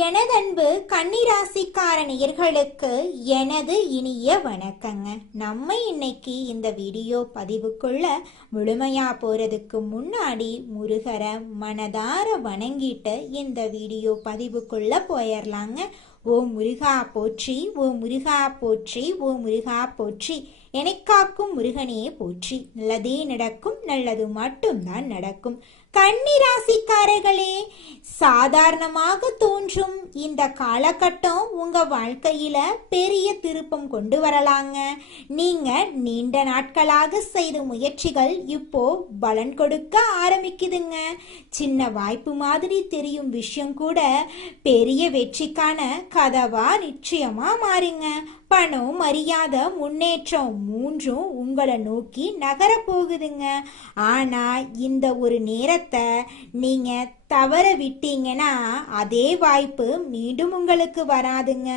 எனதன்பு கன்னிராசிக்கார நேயர்களுக்கு எனது இனிய வணக்கங்க. நம்ம இன்னைக்கு இந்த வீடியோ பதிவுக்குள்ள முழுமையா போறதுக்கு முன்னாடி முருகரை மனதார வணங்கிட்டு இந்த வீடியோ பதிவுக்குள்ள போயிடலாங்க. ஓ முருகா போற்றி, ஓ முருகா போற்றி, ஓ முருகா போற்றி, எனக்காக்கும் முருகனே போற்றி. நல்லதே நடக்கும், நல்லது மட்டும்தான் நடக்கும். கன்னிராசிக்காரர்களே, சாதாரணமாக தோன்றும் இந்த காலகட்டம் உங்க வாழ்க்கையில பெரிய திருப்பம் கொண்டு வரலாங்க. நீங்க நீண்ட நாட்களாக செய்த முயற்சிகள் இப்போ பலன் கொடுக்க ஆரம்பிக்குதுங்க. சின்ன வாய்ப்பு மாதிரி தெரியும் விஷயம் கூட பெரிய வெற்றிக்கான கதவா நிச்சயமா மாறுங்க. பணம், மரியாதை, முன்னேற்றம் மூன்றும் உங்களை நோக்கி நகர போகுதுங்க. ஆனா இந்த ஒரு நேரத்தை நீங்க தவற விட்டீங்கன்னா அதே வாய்ப்பு மீண்டும் உங்களுக்கு வராதுங்க.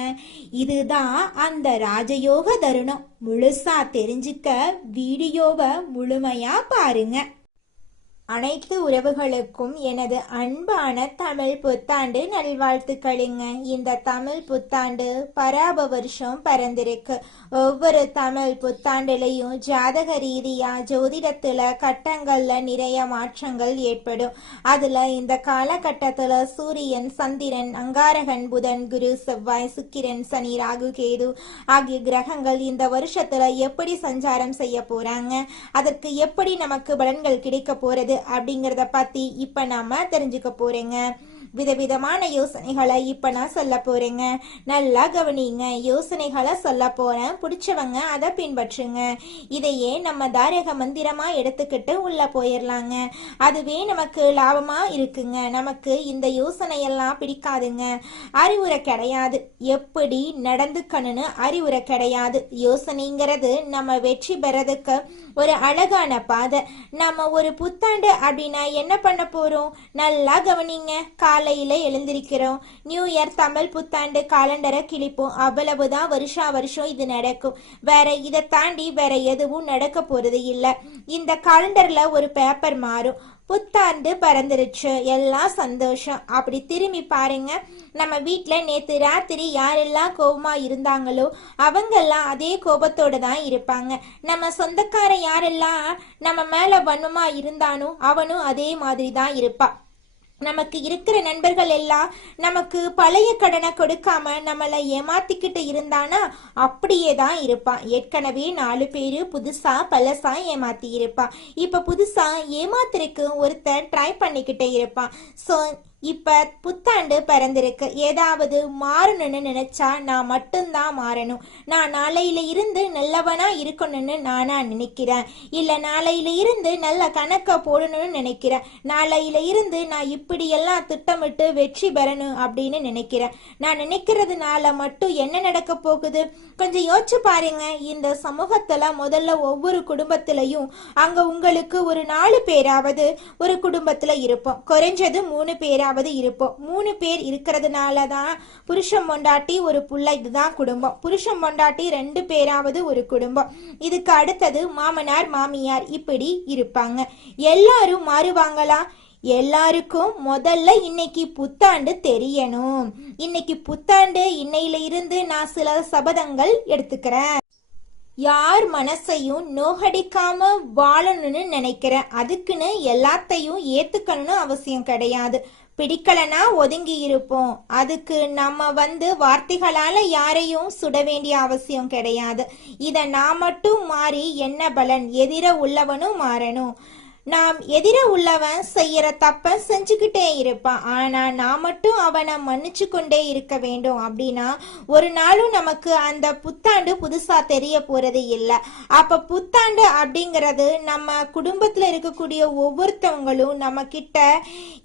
இதுதான் அந்த ராஜயோக தருணம். முழுசா தெரிஞ்சுக்க வீடியோவை முழுமையா பாருங்க. அனைத்து உறவுகளுக்கும் எனது அன்பான தமிழ் புத்தாண்டு நல்வாழ்த்துக்களுங்க. இந்த தமிழ் புத்தாண்டு பராப வருஷம் பிறந்திருக்கு. ஒவ்வொரு தமிழ் புத்தாண்டுலையும் ஜாதக ரீதியா ஜோதிடத்துல கட்டங்கள்ல நிறைய மாற்றங்கள் ஏற்படும். அதுல இந்த காலகட்டத்துல சூரியன், சந்திரன், அங்காரகன், புதன், குரு, செவ்வாய், சுக்கிரன், சனி, ராகு, கேது ஆகிய கிரகங்கள் இந்த வருஷத்துல எப்படி சஞ்சாரம் செய்ய போறாங்க, அதற்கு எப்படி நமக்கு பலன்கள் கிடைக்க போறது அப்படிங்கறத பத்தி இப்ப நாம தெரிஞ்சுக்க போறேங்க. விதவிதமான யோசனைகளை இப்ப நான் சொல்ல போறேங்க. நல்லா கவனிங்க. யோசனைகளை சொல்ல போறேன், பிடிச்சவங்க அதை பின்பற்றுங்க. இதையே நம்ம தாரக மந்திரமா எடுத்துக்கிட்டு உள்ள போயிடலாங்க. அதுவே நமக்கு லாபமா இருக்குங்க. நமக்கு இந்த யோசனையெல்லாம் பிடிக்காதுங்க. அறிவுரை கிடையாது, எப்படி நடந்துக்கணும்னு அறிவுரை கிடையாது. யோசனைங்கிறது நம்ம வெற்றி பெறதுக்கு ஒரு அழகான பாதை. நம்ம ஒரு புத்தாண்டு அப்படின்னா என்ன பண்ண போறோம்? நல்லா கவனிங்க. காலையில எழுந்திருக்கிறோம், நியூ இயர் தமிழ் புத்தாண்டு காலண்டரை கிழிப்போம், அவ்வளவுதான். வருஷா வருஷம் இது நடக்கும். வேற இதை தாண்டி வேற எதுவும் நடக்க போறது இல்லை. இந்த காலண்டர்ல ஒரு பேப்பர் மாறும். புத்தாண்டு பறந்துருச்சு, எல்லாம் சந்தோஷம். அப்படி திரும்பி பாருங்க, நம்ம வீட்டுல நேத்து ராத்திரி யாரெல்லாம் கோபமா இருந்தாங்களோ அவங்கெல்லாம் அதே கோபத்தோட தான் இருப்பாங்க. நம்ம சொந்தக்கார யாரெல்லாம் நம்ம மேல வன்மமா இருந்தானோ அவனும் அதே மாதிரி தான் இருப்பான். நமக்கு இருக்கிற நண்பர்கள் எல்லாம் நமக்கு பழைய கடனை கொடுக்காம நம்மளை ஏமாத்திக்கிட்டு இருந்தானா அப்படியே தான் இருப்பான். ஏற்கனவே 4 பேரு புதுசா பழசா ஏமாத்தி இருப்பான். இப்ப புதுசா ஏமாத்திருக்கு ஒருத்தன் ட்ரை பண்ணிக்கிட்டே இருப்பான். ஸோ இப்ப புத்தாண்டு பிறந்திருக்கு. ஏதாவது மாறணும்னு நினைச்சா நான் மட்டும்தான் மாறணும். நான் நாளையில இருந்து நல்லவனா இருக்கணும்னு நானா நினைக்கிறேன். இல்ல நாளையில இருந்து நல்ல கணக்க போடணும்னு நினைக்கிறேன். நாளையில இருந்து நான் இப்படி எல்லாம் திட்டமிட்டு வெற்றி பெறணும் அப்படின்னு நினைக்கிறேன். நான் நினைக்கிறதுனால மட்டும் என்ன நடக்க போகுது? கொஞ்சம் யோசிச்சு பாருங்க. இந்த சமூகத்துல முதல்ல ஒவ்வொரு குடும்பத்திலையும் அங்க உங்களுக்கு ஒரு 4 பேராவது ஒரு குடும்பத்துல இருப்போம். குறைஞ்சது 3 பேராவது இருப்போம். 3 பேர் இருக்கிறதுனாலதான் புருஷன் பொண்டாட்டி ஒரு புள்ள, இதுதான் குடும்பம். புருஷன் பொண்டாட்டி 2 பேராவது ஒரு குடும்பம். இதுக்கு அடுத்தது மாமனார் மாமியார் இப்படி இருப்பாங்க. எல்லாரும் மாறுவாங்களா? எல்லாருக்கும் முதல்ல இன்னைக்கு புத்தாண்டு தெரியணும். இன்னைக்கு புத்தாண்டு, இன்னையில இருந்து நான் சில சபதங்கள் எடுத்துக்கிறேன். யார் மனசையும் நோகடிக்காம வாழணும்னு நினைக்கிறேன். அதுக்குன்னு எல்லாத்தையும் ஏத்துக்கணும்னு அவசியம் கிடையாது. பிடிக்கலனா ஒதுங்கி இருப்போம். அதுக்கு நம்ம வார்த்தைகளால யாரையும் சுட வேண்டிய அவசியம் கிடையாது. இத நான் மட்டும் மாறி என்ன பலன்? எதிர உள்ளவனும் மாறணும். நாம் எதிர உள்ளவன் செய்யற தப்ப செஞ்சுக்கிட்டே இருப்பான். ஆனா நான் மட்டும் அவனை மன்னிச்சு கொண்டே இருக்க வேண்டும். அப்படின்னா ஒரு நாளும் நமக்கு அந்த புத்தாண்டு புதுசா தெரிய போறது இல்லை. அப்ப புத்தாண்டு அப்படிங்கிறது நம்ம குடும்பத்துல இருக்கக்கூடிய ஒவ்வொருத்தவங்களும் நம்ம கிட்ட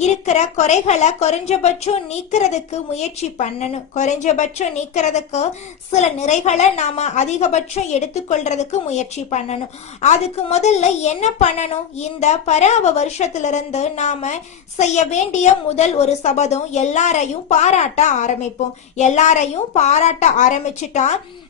இருக்கிற குறைகளை குறைஞ்சபட்சம் நீக்கிறதுக்கு முயற்சி பண்ணணும். குறைஞ்சபட்சம் நீக்கிறதுக்கு சில நிறைகளை நாம அதிகபட்சம் எடுத்துக்கொள்றதுக்கு முயற்சி பண்ணணும். அதுக்கு முதல்ல என்ன பண்ணணும்? இந்த பராப வருஷத்திலிருந்து நாம செய்ய வேண்டிய முதல் ஒரு சபதம், எல்லாரையும் பாராட்ட ஆரம்பிப்போம். எல்லாரையும் பாராட்ட ஆரம்பிச்சுட்டா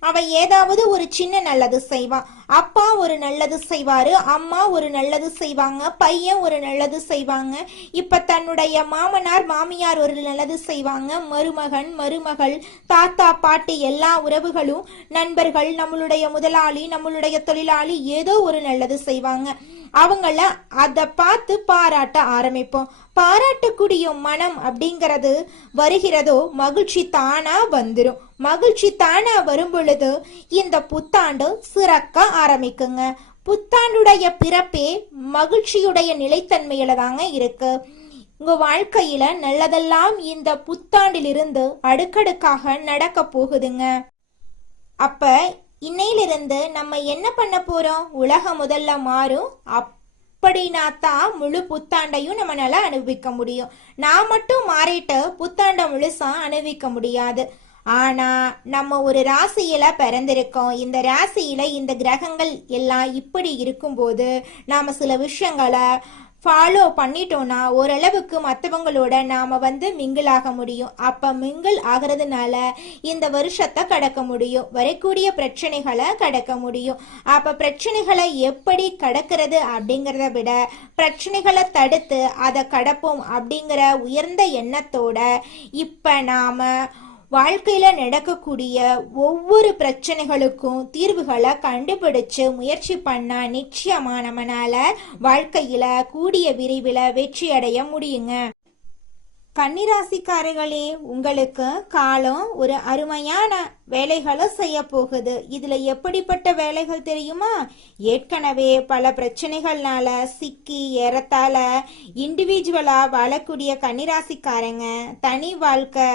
அவன் ஏதாவது ஒரு சின்ன நல்லது செய்வான். அப்பா ஒரு நல்லது செய்வாரு, அம்மா ஒரு நல்லது செய்வாங்க, பையன் ஒரு நல்லது செய்வாங்க, இப்ப தன்னுடைய மாமனார் மாமியார் ஒரு நல்லது செய்வாங்க, மருமகன் மருமகள் தாத்தா பாட்டி எல்லா உறவுகளும் நண்பர்கள் நம்மளுடைய முதலாளி நம்மளுடைய தொழிலாளி ஏதோ ஒரு நல்லது செய்வாங்க. அவங்கள அதை பார்த்து பாராட்ட ஆரம்பிப்போம். பாராட்டக்கூடிய மனம் அப்படிங்கிறது வருகிறதோ மகிழ்ச்சி தானா வந்துடும். மகிழ்ச்சி தானா வரும் பொழுது இந்த புத்தாண்டு சிறக்க ஆரம்பிக்குங்க. புத்தாண்டுடைய பிறப்பே மகிழ்ச்சியுடைய நிலைத்தன்மையில தாங்க இருக்கு. உங்க வாழ்க்கையில நல்லதெல்லாம் இந்த புத்தாண்டிலிருந்து அடுக்கடுக்காக நடக்க போகுதுங்க. அப்ப இன்னையிலிருந்து நம்ம என்ன பண்ண போறோம்? உலகம் முதல்ல மாறும். அப்படின்னா தான் முழு புத்தாண்டையும் நம்மளால அனுபவிக்க முடியும். நான் மட்டும் மாறிட்டு புத்தாண்டை முழுசா அனுபவிக்க முடியாது. ஆனா நம்ம ஒரு ராசியில பிறந்திருக்கோம். இந்த ராசியில இந்த கிரகங்கள் எல்லாம் இப்படி இருக்கும்போது நாம சில விஷயங்களை ஃபாலோ பண்ணிட்டோம்னா ஓரளவுக்கு மற்றவங்களோட நாம மிங்கிள் ஆக முடியும். அப்ப மிங்கிள் ஆகிறதுனால இந்த வருஷத்தை கடக்க முடியும், வரக்கூடிய பிரச்சனைகளை கடக்க முடியும். அப்ப பிரச்சனைகளை எப்படி கடக்கிறது அப்படிங்கிறத விட பிரச்சனைகளை தடுத்து அதை கடப்போம் அப்படிங்கிற உயர்ந்த எண்ணத்தோட இப்ப நாம வாழ்க்கையில நடக்கக்கூடிய ஒவ்வொரு பிரச்சனைகளுக்கும் தீர்வுகளை கண்டுபிடிச்சு முயற்சி பண்ணா நிச்சயமா நம்மளால வாழ்க்கையில கூடிய விரைவில் வெற்றி அடைய முடியுங்க. கன்னிராசிக்காரர்களே, உங்களுக்கு காலம் ஒரு அருமையான வேலைகளை செய்ய போகுது. இதுல எப்படிப்பட்ட வேலைகள் தெரியுமா? ஏற்கனவே பல பிரச்சனைகள்னால சிக்கி ஏறத்தால இண்டிவிஜுவலா வாழக்கூடிய கன்னிராசிக்காரங்க தனி வாழ்க்கை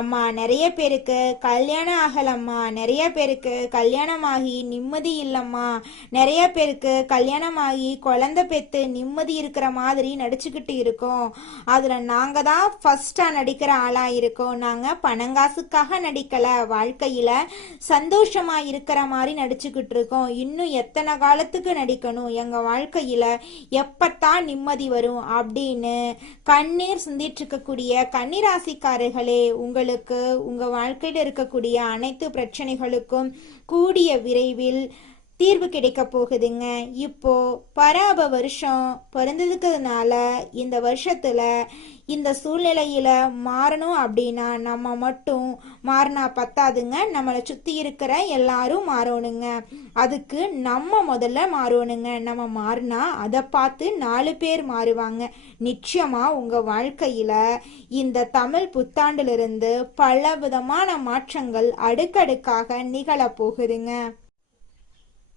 அம்மா, நிறைய பேருக்கு கல்யாணம் ஆகலம்மா, நிறைய பேருக்கு கல்யாணமாகி நிம்மதி இல்லம்மா, நிறைய பேருக்கு கல்யாணமாகி குழந்தை பெத்து நிம்மதி இருக்கிற மாதிரி நடிச்சுக்கிட்டு இருக்கோம். அதுல நாங்க தான் ஃபர்ஸ்டா நடிக்கிற ஆளா இருக்கோம். நாங்க பணங்காசுக்காக நடிக்கல, வாழ்க்கையில சந்தோஷமா இருக்கிற மாதிரி நடிச்சுக்கிட்டு இருக்கோம். இன்னும் எத்தனை காலத்துக்கு நடிக்கணும்? எங்க வாழ்க்கையில எப்பத்தான் நிம்மதி வரும் அப்படின்னு கண்ணீர் சிந்திட்டு இருக்கக்கூடிய கன்னிராசிக்காரர்களே, உங்களுக்கு உங்க வாழ்க்கையில இருக்கக்கூடிய அனைத்து பிரச்சனைகளுக்கும் கூடிய விரைவில் தீர்வு கிடைக்க போகுதுங்க. இப்போ பராப வருஷம் பிறந்ததுக்குனால இந்த வருஷத்துல இந்த சூழ்நிலையில மாறணும் அப்படின்னா நம்ம மட்டும் மாறினா பத்தாதுங்க, நம்மளை சுத்தி இருக்கிற எல்லாரும் மாறணுங்க. அதுக்கு நம்ம முதல்ல மாறணுங்க. நம்ம மாறினா அதை பார்த்து 4 பேர் மாறுவாங்க. நிச்சயமா உங்க வாழ்க்கையில இந்த தமிழ் புத்தாண்டிலிருந்து பல விதமான மாற்றங்கள் அடுக்கடுக்காக நிகழ போகுதுங்க.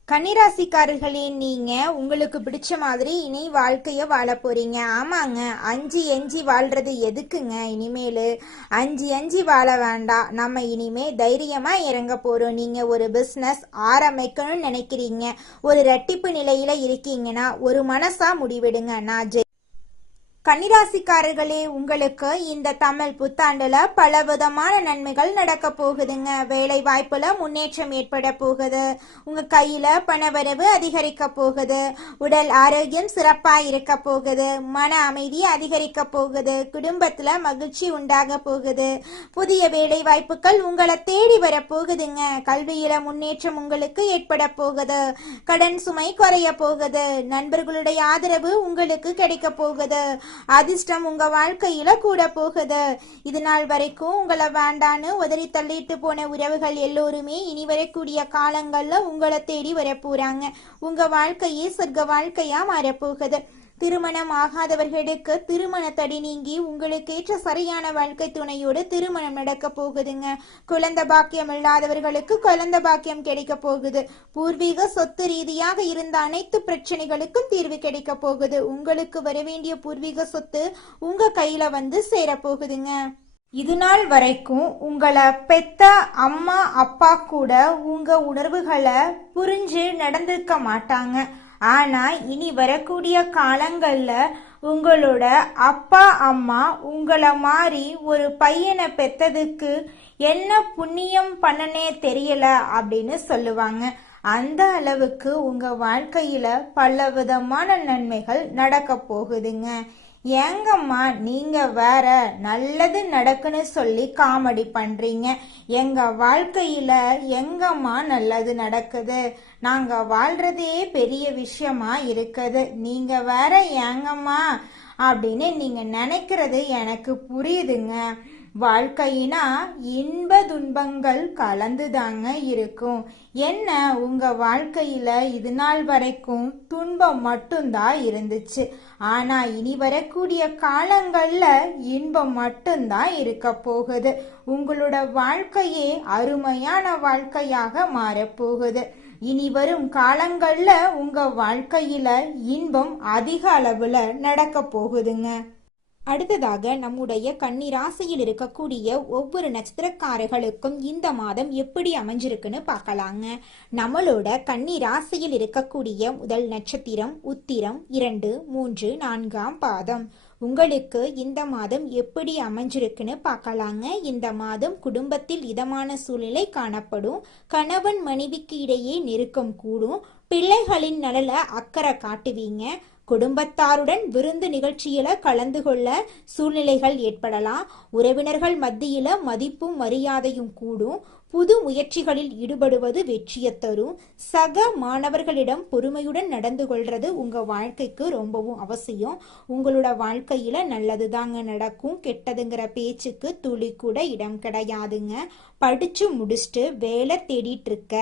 கன்னிராசிக்காரர்களே, நீங்க உங்களுக்கு பிடிச்ச மாதிரி இனி வாழ்க்கைய வாழ போறீங்க. ஆமாங்க, அஞ்சி வாழ்றது எதுக்குங்க? இனிமேல் அஞ்சி வாழ வேண்டாம். நம்ம இனிமே தைரியமா இறங்க போறோம். நீங்க ஒரு பிசினஸ் ஆரம்பிக்கணும்னு நினைக்கிறீங்க, ஒரு ரெட்டிப்பு நிலையில இருக்கீங்கன்னா ஒரு மனசா முடிவெடுங்க. நான் கன்னிராசிக்காரர்களே, உங்களுக்கு இந்த தமிழ் புத்தாண்டுல பல விதமான நன்மைகள் நடக்க போகுதுங்க. வேலை வாய்ப்புல முன்னேற்றம் ஏற்பட போகுது. உங்க கையில பணவரவு அதிகரிக்க போகுது. உடல் ஆரோக்கியம் சிறப்பா இருக்க போகுது. மன அமைதி அதிகரிக்க போகுது. குடும்பத்துல மகிழ்ச்சி உண்டாக போகுது. புதிய வேலை வாய்ப்புகள் உங்களை தேடி வர போகுதுங்க. கல்வியில முன்னேற்றம் உங்களுக்கு ஏற்பட போகுது. கடன் சுமை குறைய போகுது. நண்பர்களுடைய ஆதரவு உங்களுக்கு கிடைக்க போகுது. அதிர்ஷ்டம் உங்க வாழ்க்கையில கூட போகுது. இது நாள் வரைக்கும் உங்களை வேண்டான்னு உதறி தள்ளிட்டு போன உறவுகள் எல்லோருமே இனி வரக்கூடிய காலங்கள்ல உங்களை தேடி வர போறாங்க. உங்க வாழ்க்கையே சொர்க்க வாழ்க்கையா மாறப்போகுது. திருமணம் ஆகாதவர்களுக்கு திருமண தடை நீங்கி உங்களுக்கு ஏற்ற சரியான வாழ்க்கை துணையோடு திருமணம் நடக்க போகுதுங்க. குழந்தை பாக்கியம் இல்லாதவர்களுக்கு குழந்தை பாக்கியம் கிடைக்க போகுது. பூர்வீக சொத்து ரீதியாக இருந்த அனைத்து பிரச்சனைகளுக்கும் தீர்வு கிடைக்க போகுது. உங்களுக்கு வர வேண்டிய பூர்வீக சொத்து உங்க கையில சேரப்போகுதுங்க. இது நாள் வரைக்கும் உங்களை பெத்த அம்மா அப்பா கூட உங்க உணர்வுகளை புரிஞ்சு நடந்திருக்க மாட்டாங்க. ஆனா இனி வரக்கூடிய காலங்கள்ல உங்களோட அப்பா அம்மா உங்களை மாதிரி ஒரு பையனை பெத்ததுக்கு என்ன புண்ணியம் பண்ணனே தெரியல அப்படின்னு சொல்லுவாங்க. அந்த அளவுக்கு உங்க வாழ்க்கையில பல விதமான நன்மைகள் நடக்க போகுதுங்க. ஏங்கம்மா நீங்க வேற நல்லது நடக்குன்னு சொல்லி காமெடி பண்றீங்க? எங்க வாழ்க்கையில எங்கம்மா நல்லது நடக்குது? நாங்க வாழ்றதே பெரிய விஷயமா இருக்குது, நீங்க வேற ஏங்கம்மா அப்படின்னு நீங்க நினைக்கிறது எனக்கு புரியுதுங்க. வாழ்க்கையினா இன்ப துன்பங்கள் கலந்துதாங்க இருக்கும். என்ன உங்க வாழ்க்கையில இது நாள் வரைக்கும் துன்பம் மட்டும்தான் இருந்துச்சு, ஆனா இனி வரக்கூடிய காலங்கள்ல இன்பம் மட்டும்தான் இருக்க போகுது. உங்களோட வாழ்க்கையே அருமையான வாழ்க்கையாக மாறப்போகுது. இனி வரும் காலங்கள்ல உங்க வாழ்க்கையில இன்பம் அதிக அளவுல நடக்க போகுதுங்க. அடுத்ததாக நம்முடைய கன்னி ராசியில் இருக்கக்கூடிய ஒவ்வொரு நட்சத்திரக்காரர்களுக்கும் இந்த மாதம் எப்படி அமைஞ்சிருக்குன்னு பார்க்கலாங்க. நம்மளோட கன்னி ராசியில் இருக்கக்கூடிய முதல் நட்சத்திரம் உத்திரம் 2, 3, 4ஆம் பாதம். உங்களுக்கு இந்த மாதம் எப்படி அமைஞ்சிருக்குன்னு பார்க்கலாங்க. இந்த மாதம் குடும்பத்தில் இதமான சூழ்நிலை காணப்படும். கணவன் மனைவிக்கு இடையே நெருக்கம் கூடும். பிள்ளைகளின் நலல அக்கறை காட்டுவீங்க. குடும்பத்தாருடன் விருந்து நிகழ்ச்சியில கலந்து கொள்ள சூழ்நிலைகள் ஏற்படலாம். உறவினர்கள் மத்தியில மதிப்பும் மரியாதையும் கூடும். புது முயற்சிகளில் ஈடுபடுவது வெற்றியை தரும். சக மாணவர்களிடம் பொறுமையுடன் நடந்து கொள்றது உங்க வாழ்க்கைக்கு ரொம்பவும் அவசியம். உங்களோட வாழ்க்கையில நல்லது தாங்க நடக்கும், கெட்டதுங்கிற பேச்சுக்கு துளி கூட இடம் கிடையாதுங்க. படிச்சு முடிச்சுட்டு வேலை தேடிட்டு இருக்க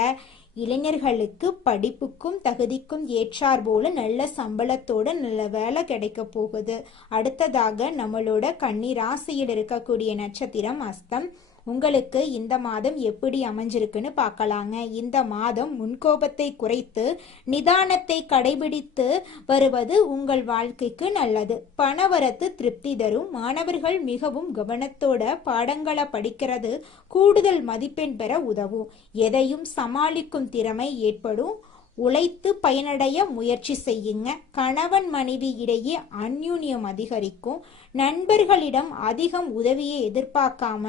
இளைஞர்களுக்கு படிப்புக்கும் தகுதிக்கும் ஏற்றார் போல நல்ல சம்பளத்தோட நல்ல வேலை கிடைக்க போகுது. அடுத்ததாக நம்மளோட கன்னி ராசியில் இருக்கக்கூடிய நட்சத்திரம் அஸ்தம். உங்களுக்கு இந்த மாதம் எப்படி அமைஞ்சிருக்குன்னு பார்க்கலாங்க. இந்த மாதம் முன்கோபத்தை குறைத்து நிதானத்தை கடைபிடித்து வருவது உங்கள் வாழ்க்கைக்கு நல்லது. பணவரத்து திருப்தி தரும். மாணவர்கள் மிகவும் கவனத்தோட பாடங்களை படிக்கிறது கூடுதல் மதிப்பெண் பெற உதவும். எதையும் சமாளிக்கும் திறமை ஏற்படும். உழைத்து பயனடைய முயற்சி செய்யுங்க. கணவன் மனைவி இடையே அந்யூன்யம் அதிகரிக்கும். நண்பர்களிடம் அதிகம் உதவியை எதிர்பார்க்காம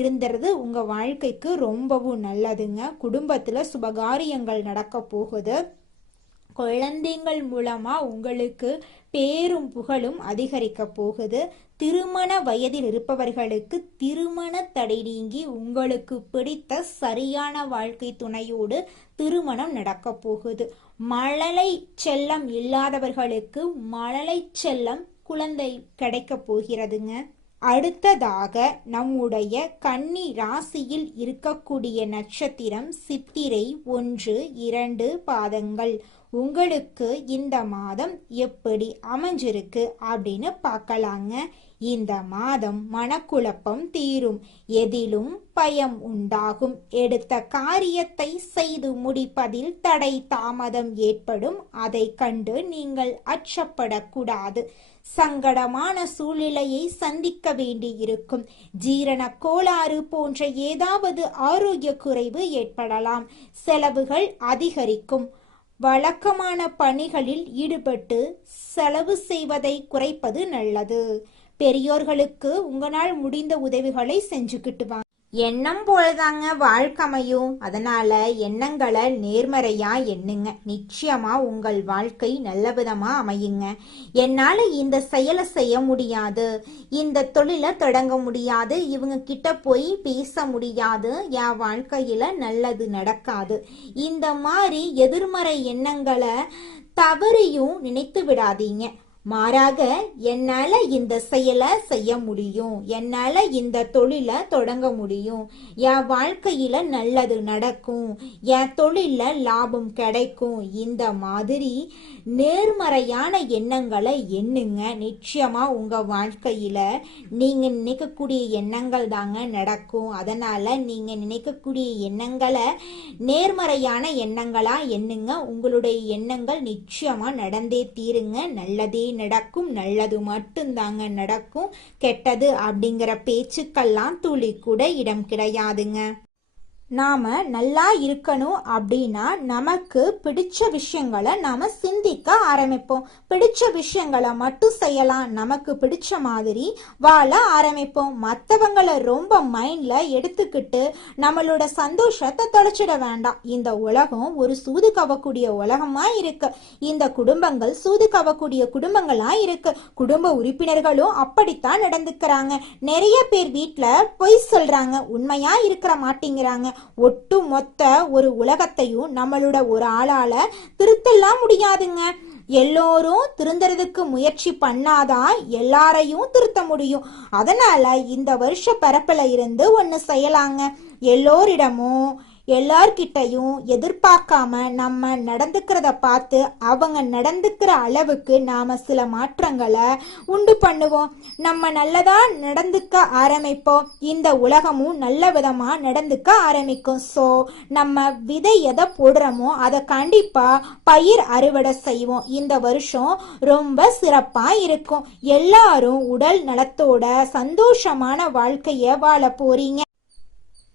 இருந்தது உங்க வாழ்க்கைக்கு ரொம்பவும் நல்லதுங்க. குடும்பத்துல சுபகாரியங்கள் நடக்க போகுது. குழந்தைகள் மூலமா உங்களுக்கு பேரும் புகழும் அதிகரிக்க போகுது. திருமண வயதில் இருப்பவர்களுக்கு திருமண தடை நீங்கி உங்களுக்கு பிடித்த சரியான வாழ்க்கை துணையோடு திருமணம் நடக்க போகுது. மழலை செல்லம் இல்லாதவர்களுக்கு மழலை செல்லம் குழந்தை கிடைக்க போகிறதுங்க. அடுத்ததாக நம்முடைய கன்னி ராசியில் இருக்கக்கூடிய நட்சத்திரம் சித்திரை 1, 2 பாதங்கள். உங்களுக்கு இந்த மாதம் எப்படி அமைஞ்சிருக்கு அப்படின்னு பார்க்கலாங்க. இந்த மாதம் மனக்குழப்பம் தீரும். எதிலும் பயம் உண்டாகும். எடுத்த காரியத்தை செய்து முடிப்பதில் தடை தாமதம் ஏற்படும். அதை கண்டு நீங்கள் அச்சப்படக்கூடாது. சங்கடமான சூழ்நிலையை சந்திக்க வேண்டியிருக்கும். ஜீரண கோளாறு போன்ற ஏதாவது ஆரோக்கிய குறைவு ஏற்படலாம். செலவுகள் அதிகரிக்கும். வழக்கமான பணிகளில் ஈடுபட்டு செலவு செய்வதை குறைப்பது நல்லது. பெரியோர்களுக்கு உங்களால் முடிந்த உதவிகளை செஞ்சுக்கிட்டு வாங்க. எண்ணம் போலதாங்க வாழ்க்கையும். அதனால எண்ணங்களை நேர்மறையா எண்ணுங்க. நிச்சயமா உங்கள் வாழ்க்கை நல்ல விதமா அமையுங்க. என்னால இந்த செயலை செய்ய முடியாது, இந்த தொழிலை தொடங்க முடியாது, இவங்க கிட்ட போய் பேச முடியாது, என் வாழ்க்கையில நல்லது நடக்காது, இந்த மாதிரி எதிர்மறை எண்ணங்களை தவறையும் நினைத்து விடாதீங்க. மாறாக என்னால இந்த செயலை செய்ய முடியும், என்னால இந்த தொழிலை தொடங்க முடியும், என் வாழ்க்கையில நல்லது நடக்கும், என் தொழில லாபம் கிடைக்கும், இந்த மாதிரி நேர்மறையான எண்ணங்களை எண்ணுங்க. நிச்சயமா உங்க வாழ்க்கையில நீங்க நினைக்கக்கூடிய எண்ணங்கள் தாங்க நடக்கும். அதனால நீங்க நினைக்கக்கூடிய எண்ணங்களை நேர்மறையான எண்ணங்களா எண்ணுங்க. உங்களுடைய எண்ணங்கள் நிச்சயமா நடந்தே தீருங்க. நல்லதே நடக்கும். நல்லது மட்டும்தாங்க நடக்கும். கெட்டது அப்படிங்கிற பேச்சுக்கெல்லாம் துளி கூட இடம் கிடையாதுங்க. நாம நல்லா இருக்கணும் அப்படின்னா நமக்கு பிடிச்ச விஷயங்களை நாம சிந்திக்க ஆரம்பிப்போம். பிடிச்ச விஷயங்களை மட்டும் செய்யலாம், நமக்கு பிடிச்ச மாதிரி வாழ ஆரம்பிப்போம். மற்றவங்களை ரொம்ப மைண்ட்ல எடுத்துக்கிட்டு நம்மளோட சந்தோஷத்தை தொலைச்சிட வேண்டாம். இந்த உலகம் ஒரு சூது கவக்கூடிய உலகமா இருக்கு. இந்த குடும்பங்கள் சூது கவக்கூடிய குடும்பங்களா இருக்கு. குடும்ப உறுப்பினர்களும் அப்படித்தான் நடந்துக்கிறாங்க. நிறைய பேர் வீட்டுல பொய் சொல்றாங்க, உண்மையா இருக்கிற மாட்டேங்கிறாங்க. ஒட்டு மொத்த ஒரு உலகத்தையும் நம்மளோட ஒரு ஆளால திருத்தலாம் முடியாதுங்க. எல்லோரும் திருந்துறதுக்கு முயற்சி பண்ணாதான் எல்லாரையும் திருத்த முடியும். அதனால இந்த வருஷ பரப்புல இருந்து ஒன்னு செய்யலாங்க. எல்லோரிடமும் எல்லார்கிட்டையும் எதிர்பார்க்காம நம்ம நடந்துக்கிறத பார்த்து அவங்க நடந்துக்கிற அளவுக்கு நாம சில மாற்றங்களை உண்டு பண்ணுவோம். நம்ம நல்லதா நடந்துக்க ஆரம்பிப்போம். இந்த உலகமும் நல்ல விதமா நடந்துக்க ஆரம்பிக்கும். ஸோ நம்ம விதை எதை போடுறோமோ அதை கண்டிப்பா பயிர் அறுவடை செய்வோம். இந்த வருஷம் ரொம்ப சிறப்பா இருக்கும். எல்லாரும் உடல் நலத்தோட சந்தோஷமான வாழ்க்கைய வாழ போறீங்க.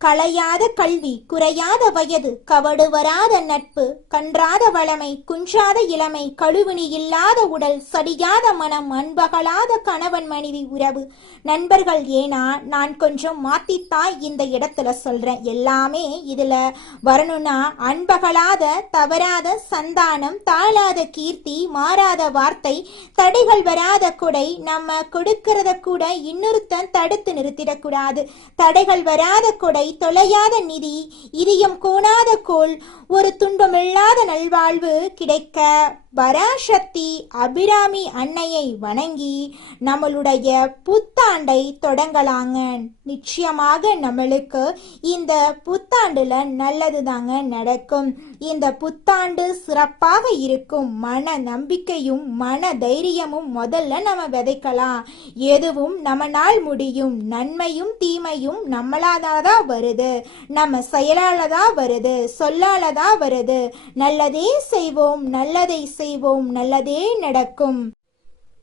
களையாத கல்வி, குறையாத வயது, கவடு வராத நட்பு, கன்றாத வளமை, குன்றாத இளமை, கழுவினி இல்லாத உடல், சடியாத மனம், அன்பகலாத கணவன் மனைவி உறவு, நண்பர்கள். ஏன்னா நான் கொஞ்சம் மாத்தித்தான் இந்த இடத்துல சொல்றேன். எல்லாமே இதுல வரணும்னா அன்பகலாத, தவறாத சந்தானம், தாழாத கீர்த்தி, மாறாத வார்த்தை, தடைகள் வராத கொடை, நம்ம கொடுக்கறத கூட இன்னொருத்தன் தடுத்து நிறுத்திடக்கூடாது. தடைகள் வராத கொடை, தொலையாத நிதி, இதயம் கோணாத கோல், ஒரு துன்பமில்லாத நல்வாழ்வு கிடைக்க பராசக்தி அபிராமி அன்னையை வணங்கி நம்மளுடைய புத்தாண்டை தொடங்கலாங்க. நிச்சயமாக நம்மளுக்கு இந்த புத்தாண்டுல நல்லது தாங்க நடக்கும். இந்த புத்தாண்டு சிறப்பாக இருக்கும். மன நம்பிக்கையும் மன தைரியமும் முதல்ல நம்ம விதைக்கலாம். எதுவும் நம்மளால் முடியும். நன்மையும் தீமையும் நம்மளாதான் வருது, நம்ம செயலாலதான் வருது, சொல்லாலதான் வருது. நல்லதே செய்வோம், நல்லதை செய்வோம், நல்லதே நடக்கும்.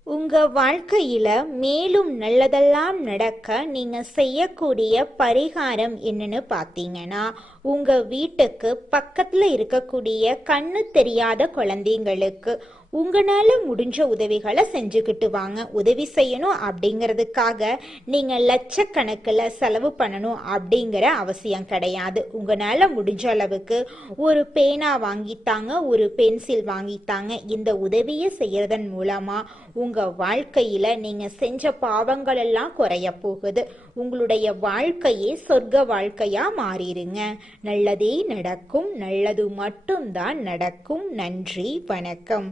உங்க வாழ்க்கையில மேலும் நல்லதெல்லாம் நடக்க நீங்க செய்யக்கூடிய பரிகாரம் என்னன்னு பார்த்தீங்கன்னா, உங்க வீட்டுக்கு பக்கத்துல இருக்கக்கூடிய கண்ணு தெரியாத குழந்தைங்களுக்கு உங்களால முடிஞ்ச உதவிகளை செஞ்சுக்கிட்டு வாங்க. உதவி செய்யணும் அப்படிங்கிறதுக்காக நீங்க லட்சக்கணக்கில் செலவு பண்ணணும் அப்படிங்கிற அவசியம் கிடையாது. உங்களால முடிஞ்ச அளவுக்கு ஒரு பேனா வாங்கித்தாங்க, ஒரு பென்சில் வாங்கித்தாங்க. இந்த உதவியை செய்யறதன் மூலமா உங்க வாழ்க்கையில நீங்க செஞ்ச பாவங்கள் எல்லாம் குறைய போகுது. உங்களுடைய வாழ்க்கையே சொர்க்க வாழ்க்கையா மாறிடுங்க. நல்லதே நடக்கும், நல்லது மட்டும்தான் நடக்கும். நன்றி, வணக்கம்.